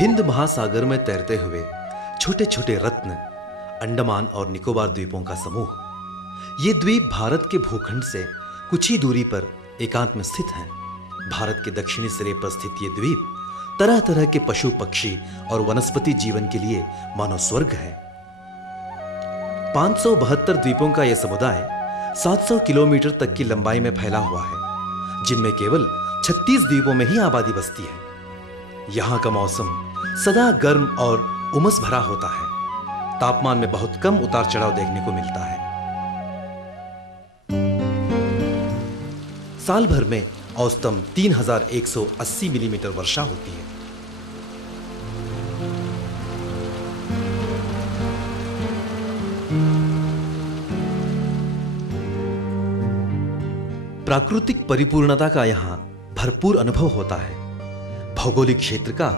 हिंद महासागर में तैरते हुए छोटे छोटे रत्न अंडमान और निकोबार द्वीपों का समूह। ये द्वीप भारत के भूखंड से कुछ ही दूरी पर एकांत में स्थित हैं। भारत के दक्षिणी सिरे पर स्थित ये द्वीप तरह तरह के पशु पक्षी और वनस्पति जीवन के लिए मानो स्वर्ग है। 572 द्वीपों का यह समुदाय 700 किलोमीटर तक की लंबाई में फैला हुआ है, जिनमें केवल 36 द्वीपों में ही आबादी बसती है। यहां का मौसम सदा गर्म और उमस भरा होता है। तापमान में बहुत कम उतार चढ़ाव देखने को मिलता है। साल भर में औसतन 3180 मिलीमीटर वर्षा होती है। प्राकृतिक परिपूर्णता का यहां भरपूर अनुभव होता है। भौगोलिक क्षेत्र का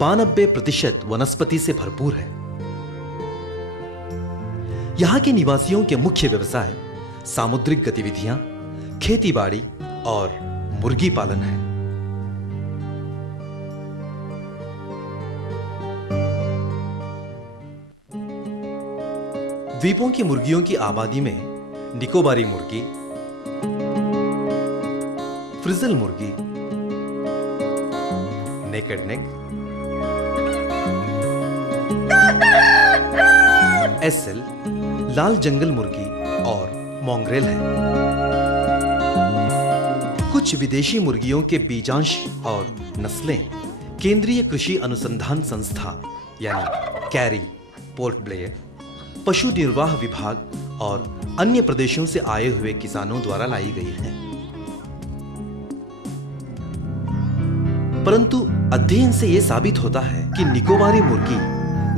92% वनस्पति से भरपूर है। यहां के निवासियों के मुख्य व्यवसाय सामुद्रिक गतिविधियां, खेतीबाड़ी और मुर्गी पालन है। द्वीपों की मुर्गियों की आबादी में निकोबारी मुर्गी, फ्रिजल मुर्गी, नेकेड नेक, एसेल, लाल जंगल मुर्गी और मोंग्रेल है। कुछ विदेशी मुर्गियों के बीजांश और नस्लें केंद्रीय कृषि अनुसंधान संस्था यानी कैरी, पोर्ट ब्लेयर, पशु निर्वाह विभाग और अन्य प्रदेशों से आए हुए किसानों द्वारा लाई गई हैं। परंतु अध्ययन से यह साबित होता है कि निकोबारी मुर्गी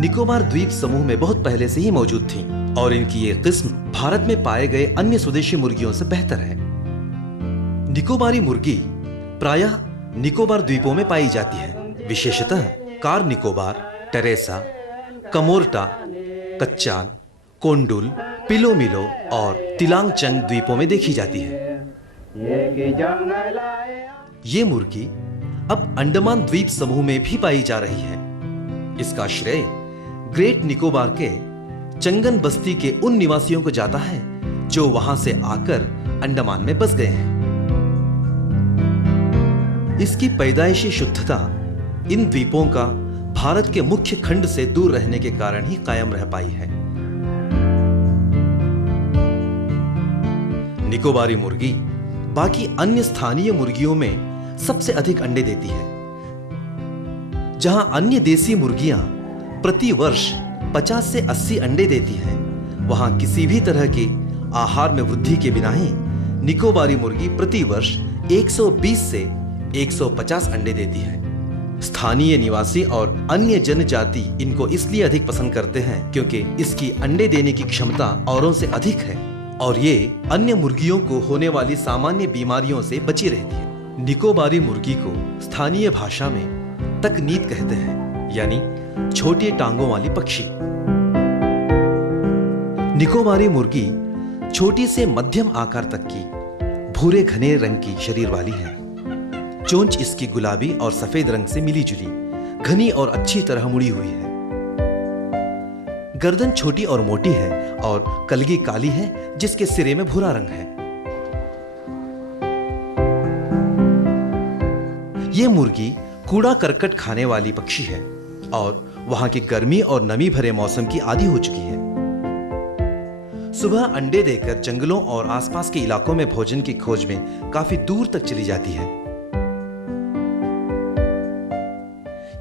निकोबार द्वीप समूह में बहुत पहले से ही मौजूद थी और इनकी ये किस्म भारत में पाए गए अन्य स्वदेशी मुर्गियों से बेहतर है। निकोबारी मुर्गी प्रायः निकोबार द्वीपों में पाई जाती है, विशेषतः कार निकोबार, टेरेसा, कमोर्टा, कच्चाल, कोंडुल, पिलोमिलो और तिलांगचंग द्वीपों में देखी जाती है। ये मुर्गी अब अंडमान द्वीप समूह में भी पाई जा रही है। इसका श्रेय ग्रेट निकोबार के चंगन बस्ती के उन निवासियों को जाता है जो वहां से आकर अंडमान में बस गए हैं। इसकी पैदाइशी शुद्धता इन द्वीपों का भारत के मुख्य खंड से दूर रहने के कारण ही कायम रह पाई है। निकोबारी मुर्गी बाकी अन्य स्थानीय मुर्गियों में सबसे अधिक अंडे देती है। जहां अन्य देसी मुर्गियां प्रति वर्ष 50 से 80 अंडे देती हैं, वहां किसी भी तरह के आहार में वृद्धि के बिना ही निकोबारी मुर्गी प्रति वर्ष 120 से 150 अंडे देती है। स्थानीय निवासी और अन्य जनजाति इनको इसलिए अधिक पसंद करते हैं क्योंकि इसकी अंडे देने की क्षमता औरों से अधिक है और ये अन्य मुर्गियों को होने वाली सामान्य बीमारियों से बची रहती है। निकोबारी मुर्गी को स्थानीय भाषा में तकनीत कहते हैं, यानी छोटी टांगों वाली पक्षी। निकोबारी मुर्गी छोटी से मध्यम आकार तक की भूरे घने रंग की शरीर वाली है। चोंच इसकी गुलाबी और सफेद रंग से मिली जुली, घनी और अच्छी तरह मुड़ी हुई है। गर्दन छोटी और मोटी है और कलगी काली है जिसके सिरे में भूरा रंग है। यह मुर्गी कूड़ा करकट खाने वाली पक्षी है और वहां की गर्मी और नमी भरे मौसम की आदी हो चुकी है। सुबह अंडे देकर जंगलों और आसपास के इलाकों में भोजन की खोज में काफी दूर तक चली जाती है।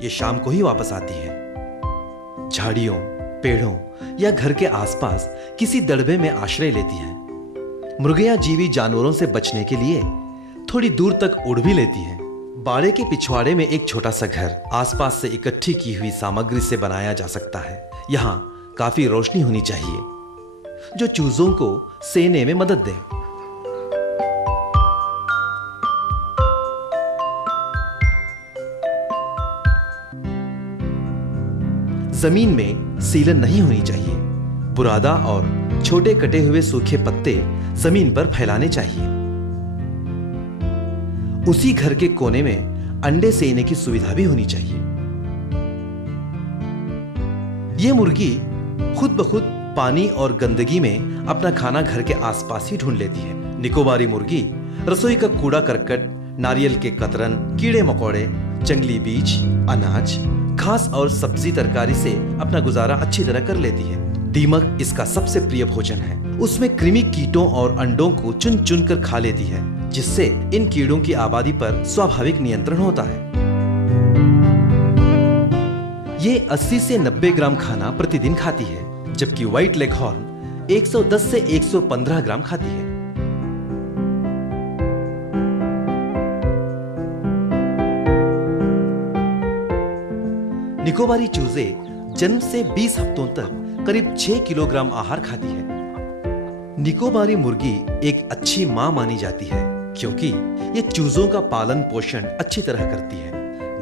ये शाम को ही वापस आती है। झाड़ियों, पेड़ों या घर के आसपास किसी दड़बे में आश्रय लेती हैं। मुर्गियां जीवी जानवरों से बचने के लिए थोड़ी दूर तक उड़ भी लेती हैं। बाड़े के पिछवाड़े में एक छोटा सा घर आसपास से इकट्ठी की हुई सामग्री से बनाया जा सकता है। यहाँ काफी रोशनी होनी चाहिए जो चूजों को सेने में मदद दे। जमीन में सीलन नहीं होनी चाहिए। बुरादा और छोटे कटे हुए सूखे पत्ते जमीन पर फैलाने चाहिए। उसी घर के कोने में अंडे सेने की सुविधा भी होनी चाहिए। ये मुर्गी खुद ब खुद पानी और गंदगी में अपना खाना घर के आसपास ही ढूंढ लेती है। निकोबारी मुर्गी रसोई का कूड़ा करकट, नारियल के कतरन, कीड़े मकोड़े, जंगली बीज, अनाज, घास और सब्जी तरकारी से अपना गुजारा अच्छी तरह कर लेती है। दीमक इसका सबसे प्रिय भोजन है। उसमें कृमि कीटों और अंडों को चुन चुन कर खा लेती है, जिससे इन कीड़ों की आबादी पर स्वाभाविक नियंत्रण होता है। ये 80 से 90 ग्राम खाना प्रतिदिन खाती है, जबकि व्हाइट लेगहॉर्न 110 से 115 ग्राम खाती है। निकोबारी चूजे जन्म से 20 हफ्तों तक करीब 6 किलोग्राम आहार खाती है। निकोबारी मुर्गी एक अच्छी मां मानी जाती है, क्योंकि ये चूजों का पालन पोषण अच्छी तरह करती है।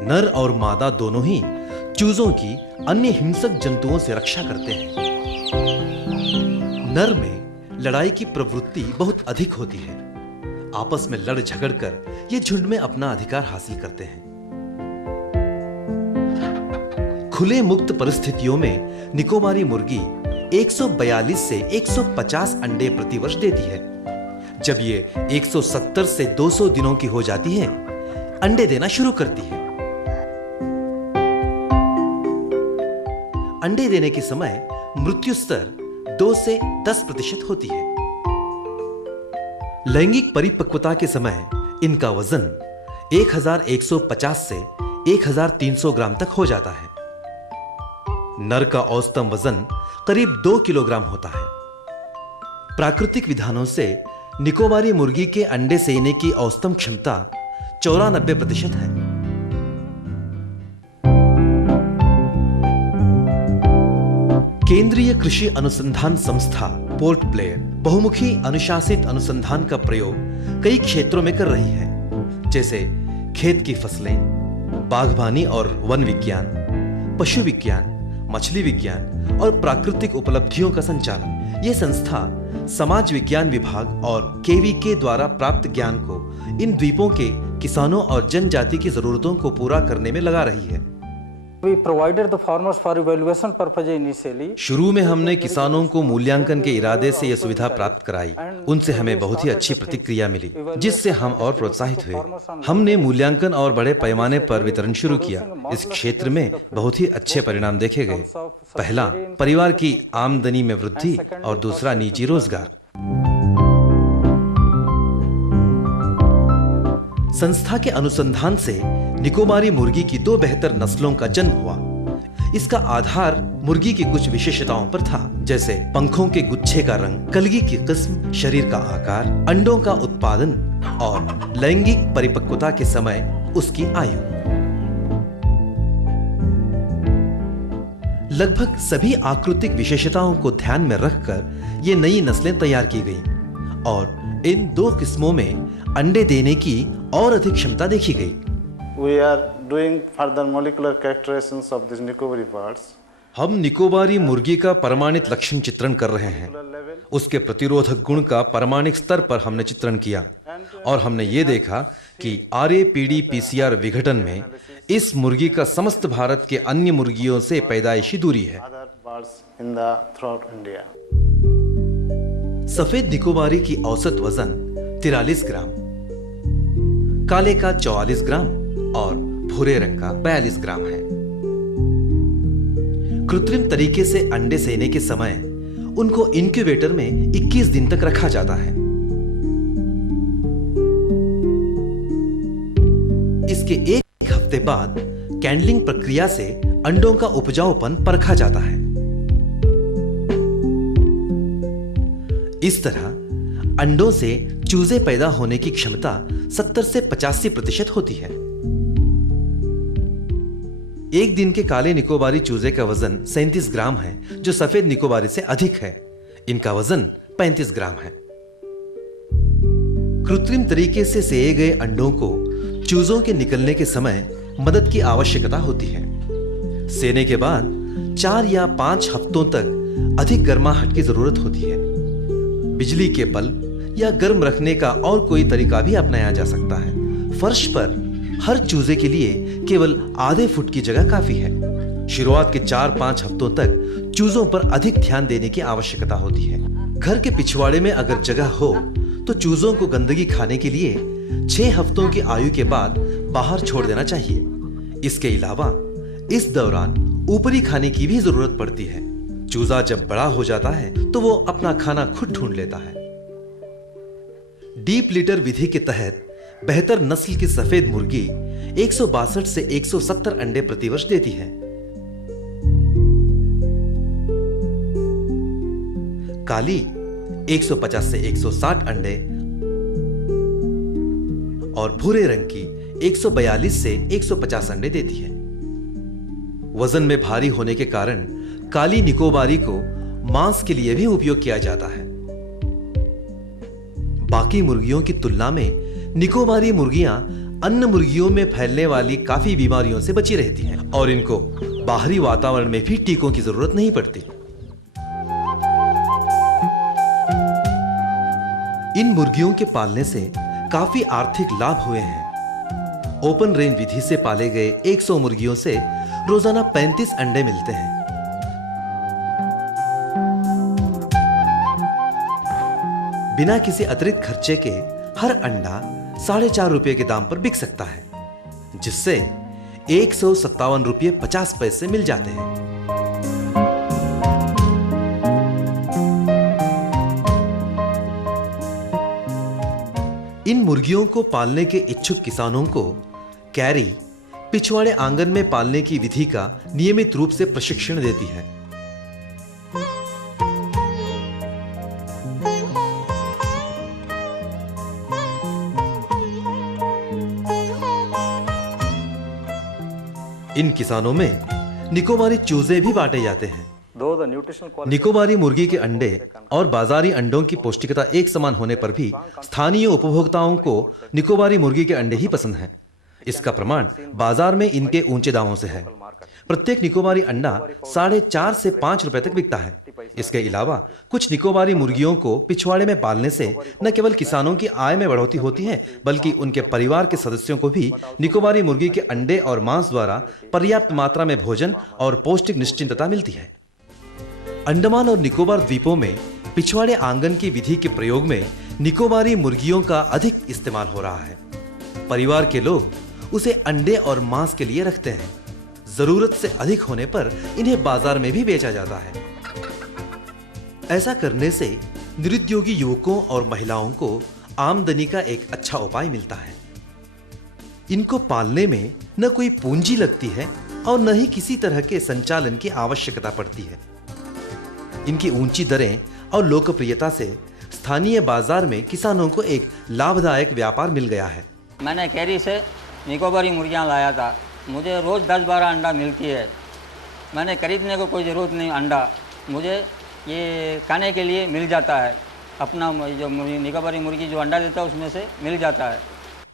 नर और मादा दोनों ही चूजों की अन्य हिंसक जंतुओं से रक्षा करते हैं। नर में लड़ाई की प्रवृत्ति बहुत अधिक होती है। आपस में लड़ झगड़ कर ये झुंड में अपना अधिकार हासिल करते हैं। खुले मुक्त परिस्थितियों में निकोबारी मुर्गी 142 से 150 अंडे प्रतिवर्ष देती है। जब ये 170 से 200 दिनों की हो जाती है, अंडे देना शुरू करती है। अंडे देने के समय मृत्यु स्तर 2 से 10% होती है। लैंगिक परिपक्वता के समय इनका वजन 1150 से 1300 ग्राम तक हो जाता है। नर का औसतन वजन करीब 2 किलोग्राम होता है। प्राकृतिक विधानों से निकोबारी मुर्गी के अंडे सेने की औसतन क्षमता 94% है। केंद्रीय कृषि अनुसंधान संस्था पोर्ट ब्लेयर बहुमुखी अनुशासित अनुसंधान का प्रयोग कई क्षेत्रों में कर रही है, जैसे खेत की फसलें, बागवानी और वन विज्ञान, पशु विज्ञान, मछली विज्ञान और प्राकृतिक उपलब्धियों का संचालन। ये संस्था समाज विज्ञान विभाग और केवीके द्वारा प्राप्त ज्ञान को इन द्वीपों के किसानों और जनजाति की जरूरतों को पूरा करने में लगा रही है। We provided the farmers for evaluation purpose initially. शुरू में हमने किसानों को मूल्यांकन के इरादे से यह सुविधा प्राप्त कराई। उनसे हमें बहुत ही अच्छी प्रतिक्रिया मिली, जिससे हम और प्रोत्साहित हुए। हमने मूल्यांकन और बड़े पैमाने पर वितरण शुरू किया। इस क्षेत्र में बहुत ही अच्छे परिणाम देखे गए। पहला, परिवार की आमदनी में वृद्धि और दूसरा, निजी रोजगार। संस्था के अनुसंधान से निकोबारी मुर्गी की 2 बेहतर नस्लों का जन्म हुआ। इसका आधार मुर्गी की कुछ विशेषताओं पर था, जैसे पंखों के गुच्छे का रंग, कलगी की किस्म, शरीर का आकार, अंडों का उत्पादन और लैंगिक परिपक्वता के समय उसकी आयु। लगभग सभी आकृतिक विशेषताओं को ध्यान में रखकर ये नई नस्लें तैयार की गईं और इन 2 किस्मों में अंडे देने की और अधिक क्षमता देखी गई। We are doing further molecular characterizations of these Nicobaree birds. हम निकोबारी मुर्गी का परमाणिक लक्षण चित्रण कर रहे हैं। उसके प्रतिरोधक गुण का परमाणिक स्तर पर हमने चित्रण किया और हमने ये देखा कि RAPD-PCR विघटन में इस मुर्गी का समस्त भारत के अन्य मुर्गियों से पैदाइशी दूरी है। Other birds in the throughout India. सफेद निकोबारी की औसत वजन 43 ग्राम, काले का 44 ग्राम और भूरे रंग का 42 ग्राम है। कृत्रिम तरीके से अंडे सेने के समय उनको इंक्यूबेटर में 21 दिन तक रखा जाता है। इसके 1 हफ्ते बाद कैंडलिंग प्रक्रिया से अंडों का उपजाऊपन परखा जाता है। इस तरह अंडों से चूजे पैदा होने की क्षमता 70 से 85% होती है। एक दिन के काले निकोबारी चूजे का वजन 37 ग्राम है, जो सफेद निकोबारी से अधिक है। इनका वजन 35 ग्राम है। कृत्रिम तरीके से सेए गए अंडों को चूजों के निकलने के समय मदद की आवश्यकता होती है। सेने के बाद 4 या 5 हफ्तों तक अधिक गर्माहट की जरूरत होती है। बिजली के बल्ब या गर्म रखने का और कोई तरीका भी अपनाया जा सकता है। फर्श पर हर चूजे के लिए केवल आधे फुट की जगह काफी है। शुरुआत के 4-5 हफ्तों तक चूजों पर अधिक ध्यान देने की आवश्यकता होती है। घर के पिछवाड़े में अगर जगह हो तो चूजों को गंदगी खाने के लिए 6 हफ्तों की आयु के बाद बाहर छोड़ देना चाहिए। इसके अलावा इस दौरान ऊपरी खाने की भी जरूरत पड़ती है। चूजा जब बड़ा हो जाता है तो वो अपना खाना खुद ढूंढ लेता है। डीप लिटर विधि के तहत बेहतर नस्ल की सफेद मुर्गी 162 से 170 अंडे प्रतिवर्ष देती है। काली 150 से 160 अंडे और भूरे रंग की 142 से 150 अंडे देती है। वजन में भारी होने के कारण काली निकोबारी को मांस के लिए भी उपयोग किया जाता है। बाकी मुर्गियों की तुलना में निकोबारी मुर्गियां अन्य मुर्गियों में फैलने वाली काफी बीमारियों से बची रहती हैं और इनको बाहरी वातावरण में भी टीकों की जरूरत नहीं पड़ती। इन मुर्गियों के पालने से काफी आर्थिक लाभ हुए हैं। ओपन रेंज विधि से पाले गए 100 मुर्गियों से रोजाना 35 अंडे मिलते हैं। बिना किसी अतिरिक्त खर्चे के हर अंडा 4.5 रुपए के दाम पर बिक सकता है, जिससे 157 रुपये 50 पैसे मिल जाते हैं। इन मुर्गियों को पालने के इच्छुक किसानों को कैरी पिछवाड़े आंगन में पालने की विधि का नियमित रूप से प्रशिक्षण देती है। इन किसानों में निकोबारी चूजे भी बांटे जाते हैं। निकोबारी मुर्गी के अंडे और बाजारी अंडों की पौष्टिकता एक समान होने पर भी स्थानीय उपभोक्ताओं को निकोबारी मुर्गी के अंडे ही पसंद हैं। इसका प्रमाण बाजार में इनके ऊंचे दामों से है। प्रत्येक निकोबारी अंडा 4.5 से 5 रुपए तक बिकता है। इसके अलावा कुछ निकोबारी मुर्गियों को पिछवाड़े में पालने से न केवल किसानों की आय में बढ़ोतरी होती है, बल्कि उनके परिवार के सदस्यों को भी निकोबारी मुर्गी के अंडे और मांस द्वारा पर्याप्त मात्रा में भोजन और पौष्टिक निश्चिंतता मिलती है। अंडमान और निकोबार द्वीपों में पिछवाड़े आंगन की विधि के प्रयोग में निकोबारी मुर्गियों का अधिक इस्तेमाल हो रहा है। परिवार के लोग उसे अंडे और मांस के लिए रखते हैं। जरूरत से अधिक होने पर इन्हें बाजार में भी बेचा जाता है। ऐसा करने से निरुद्योगी युवकों और महिलाओं को आमदनी का एक अच्छा उपाय मिलता है। इनको पालने में न कोई पूंजी लगती है और न ही किसी तरह के संचालन की आवश्यकता पड़ती है। इनकी ऊंची दरें और लोकप्रियता से स्थानीय बाजार में किसानों को एक लाभदायक व्यापार मिल गया है। मैंने कैरी से निकोबारी मुर्गियाँ लाया था। मुझे रोज़ 10-12 अंडा मिलती है। मैंने खरीदने को कोई ज़रूरत नहीं, अंडा मुझे ये खाने के लिए मिल जाता है। अपना जो निकोबारी मुर्गी जो अंडा देता है उसमें से मिल जाता है।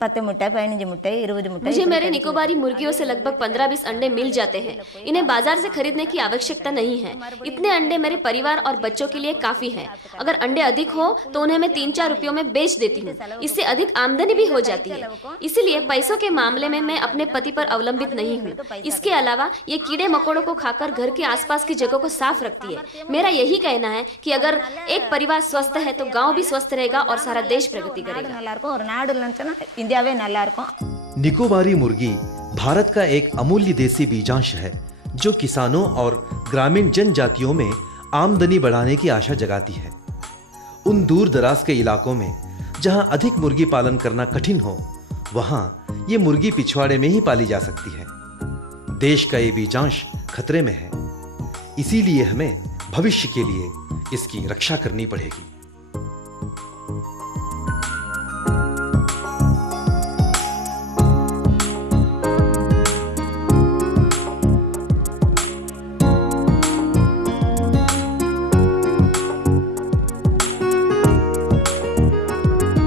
10 मुट्ठा 15 मुट्ठा 20 मुट्ठा मुझे मेरे निकोबारी मुर्गियों से लगभग 15-20 अंडे मिल जाते हैं। इन्हें बाजार से खरीदने की आवश्यकता नहीं है। इतने अंडे मेरे परिवार और बच्चों के लिए काफी है। अगर अंडे अधिक हो तो उन्हें मैं 3-4 रुपयों में बेच देती हूँ। इससे अधिक आमदनी भी हो जाती है। इसीलिए पैसों के मामले में मैं अपने पति पर अवलंबित नहीं हूँ। इसके अलावा ये कीड़े मकोड़ों को खाकर घर के आसपास की जगह को साफ रखती है। मेरा यही कहना है कि अगर एक परिवार स्वस्थ है तो गाँव भी स्वस्थ रहेगा और सारा देश प्रगति करेगा। निकोबारी मुर्गी भारत का एक अमूल्य देसी बीजांश है जो किसानों और ग्रामीण जनजातियों में आमदनी बढ़ाने की आशा जगाती है। उन दूर दराज के इलाकों में जहां अधिक मुर्गी पालन करना कठिन हो, वहां ये मुर्गी पिछवाड़े में ही पाली जा सकती है। देश का ये बीजांश खतरे में है, इसीलिए हमें भविष्य के लिए इसकी रक्षा करनी पड़ेगी।